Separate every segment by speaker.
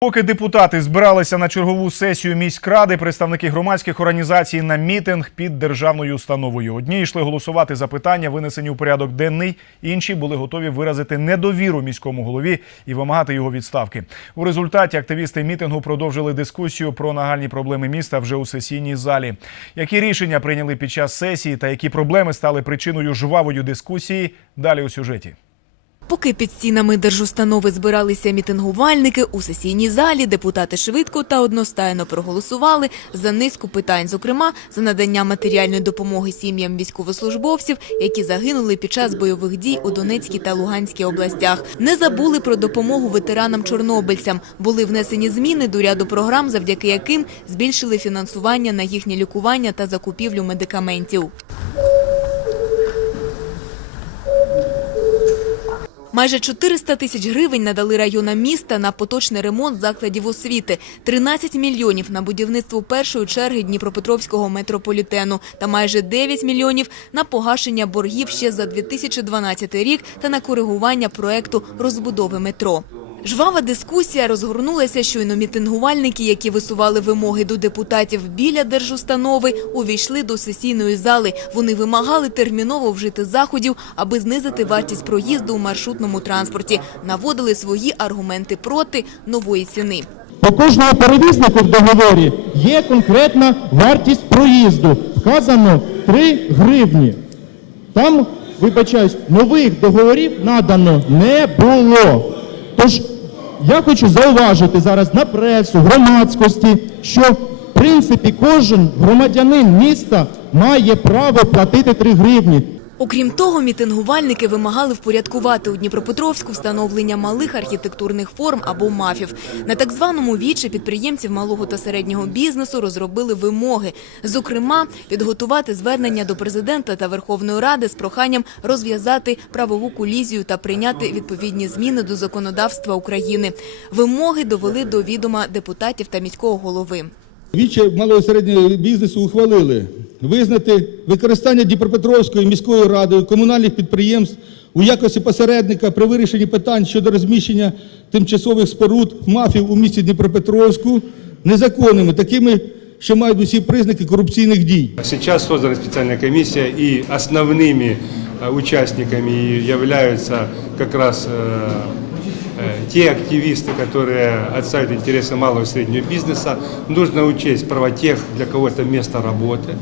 Speaker 1: Поки депутати збиралися на чергову сесію міськради, представники громадських організацій на мітинг під державною установою. Одні йшли голосувати за питання, винесені у порядок денний, інші були готові виразити недовіру міському голові і вимагати його відставки. У результаті активісти мітингу продовжили дискусію про нагальні проблеми міста вже у сесійній залі. Які рішення прийняли під час сесії та які проблеми стали причиною жвавої дискусії? Далі у сюжеті.
Speaker 2: Поки під стінами держустанови збиралися мітингувальники, у сесійній залі депутати швидко та одностайно проголосували за низку питань, зокрема за надання матеріальної допомоги сім'ям військовослужбовців, які загинули під час бойових дій у Донецькій та Луганській областях. Не забули про допомогу ветеранам-чорнобильцям. Були внесені зміни до ряду програм, завдяки яким збільшили фінансування на їхнє лікування та закупівлю медикаментів. Майже 400 тисяч гривень надали районам міста на поточний ремонт закладів освіти, 13 мільйонів на будівництво першої черги Дніпропетровського метрополітену та майже 9 мільйонів на погашення боргів ще за 2012 рік та на коригування проекту розбудови метро. Жвава дискусія розгорнулася щойно мітингувальники, які висували вимоги до депутатів біля держустанови, увійшли до сесійної зали. Вони вимагали терміново вжити заходів, аби знизити вартість проїзду у маршрутному транспорті. Наводили свої аргументи проти нової ціни.
Speaker 3: По кожному перевізнику в договорі є конкретна вартість проїзду. Вказано 3 гривні. Там, вибачаюсь, нових договорів надано не було. Тож я хочу зауважити зараз на пресу, громадськості, що в принципі кожен громадянин міста має право платити 3 гривні.
Speaker 2: Окрім того, мітингувальники вимагали впорядкувати у Дніпропетровську встановлення малих архітектурних форм або мафів. На так званому вічі підприємців малого та середнього бізнесу розробили вимоги. Зокрема, підготувати звернення до президента та Верховної Ради з проханням розв'язати правову колізію та прийняти відповідні зміни до законодавства України. Вимоги довели до відома депутатів та міського голови.
Speaker 4: Віче малого і середнього бізнесу ухвалили визнати використання Дніпропетровською міською радою комунальних підприємств у якості посередника при вирішенні питань щодо розміщення тимчасових споруд мафів у місті Дніпропетровську незаконними, такими, що мають усі признаки корупційних дій.
Speaker 5: Сейчас создана специальная комиссия, и основными э, участниками являются как раз э, э, те активисты, которые отстаивают интересы малого и среднего бизнеса. Нужно учесть права тех, для кого это место работы.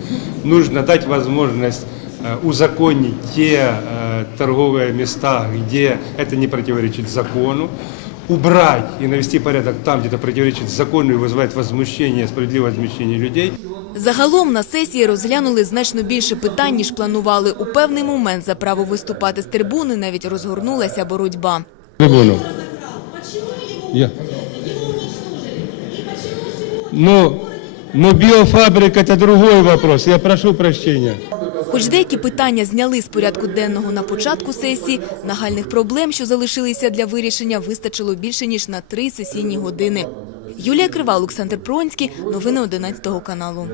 Speaker 5: Нужно дать возможность э, узаконить те э, торговые места, где это не противоречит закону, убрать и навести порядок там, где это противоречит закону и вызывает возмущение, справедливое возмущение людей.
Speaker 2: Загалом на сесії розглянули значно більше питань, ніж планували. У певний момент за право виступати з трибуни навіть розгорнулася боротьба.
Speaker 5: трибуну. Я. Ну, ну биофабрика это другой вопрос. Я прошу прощения.
Speaker 2: Хоч деякі питання зняли з порядку денного на початку сесії, нагальних проблем, що залишилися для вирішення, вистачило більше ніж на три сесійні години. Юлія Крива, Олександр Пронський. Новини 11 каналу.